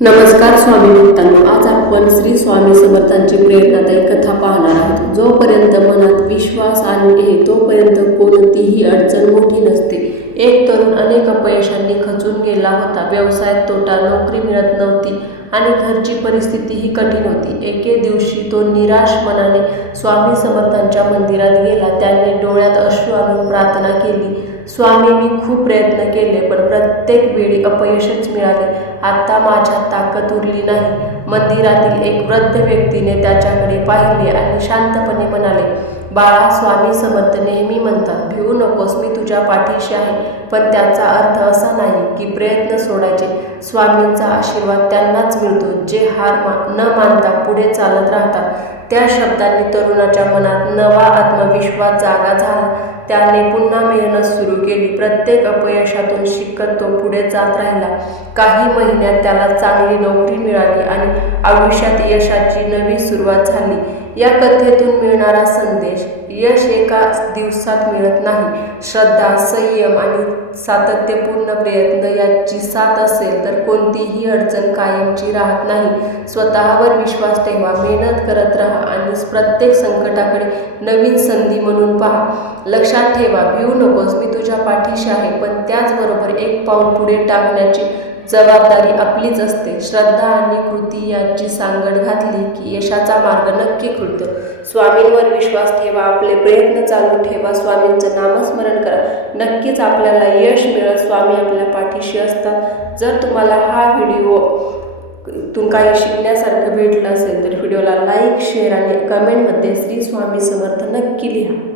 नमस्कार स्वामी भक्तांनो, आज आपण श्री स्वामी समर्थांची प्रेरणादायी कथा पाहणार आहोत. जोपर्यंत मनात विश्वास आहे तोपर्यंत कोणतीही अडचण मोठी नसते. एक तरुण अनेक अपयशांनी खचून गेला होता. व्यवसायात तोटा, नोकरी मिळत नव्हती आणि घरची परिस्थितीही कठीण होती. एके दिवशी तो निराश मनाने स्वामी समर्थांच्या मंदिरात गेला. त्याने डोळ्यात अश्रू आणून प्रार्थना केली, स्वामी, मी खूप प्रयत्न केले पण प्रत्येक वेळी अपयशच मिळाले. आता माझ्यात ताकद उरली नाही. मंदिरातील एक वृद्ध व्यक्तीने त्याच्याकडे पाहिले आणि शांतपणे म्हणाले, बाळा, स्वामी समर्थ नेहमी म्हणतात, भिवू नकोस, मी तुझ्या पाठीशी आहे. पण त्याचा अर्थ असा नाही की प्रयत्न सोडायचे. स्वामींचा आशीर्वाद त्यांनाच मिळतो जे हार न मानता पुढे चालत राहतात. त्या शब्दांनी तरुणाच्या मनात नवा आत्मविश्वास जागा झाला. त्याने पुन्हा मेहनत सुरू केली. प्रत्येक अपयशातून शिकत तो पुढे जात राहिला. काही महिन्यात त्याला चांगली नोकरी मिळाली आणि आयुष्यात यशाची नवी सुरुवात झाली. या कथेतून मिळणारा संदेश, यश एका दिवसात मिळत नाही. श्रद्धा, संयम आणि सातत्यपूर्ण प्रयत्न याची साथ असेल तर कोणतीही अडचण कायमची राहत नाही. स्वतःवर विश्वास ठेवा, मेहनत करत राहा आणि प्रत्येक संकटाकडे नवीन संधी म्हणून पहा. लक्षात ठेवा, भिवू नकोस, मी तुझ्या पाठीशी आहे. पण त्याचबरोबर एक पाऊल पुढे टाकण्याची जबाबदारी आपलीच असते. श्रद्धा आणि कृती यांची सांगड घातली की यशाचा मार्ग नक्की खुलतो. स्वामींवर विश्वास ठेवा, आपले प्रयत्न चालू ठेवा, स्वामींचं नामस्मरण करा, नक्कीच आपल्याला यश मिळेल. स्वामी आपल्या पाठीशी असतात. जर तुम्हाला हा व्हिडिओ काही शिकण्यासारखं भेटलं असेल तर व्हिडिओला लाईक, शेअर आणि कमेंटमध्ये श्री स्वामी समर्थ नक्की लिहा.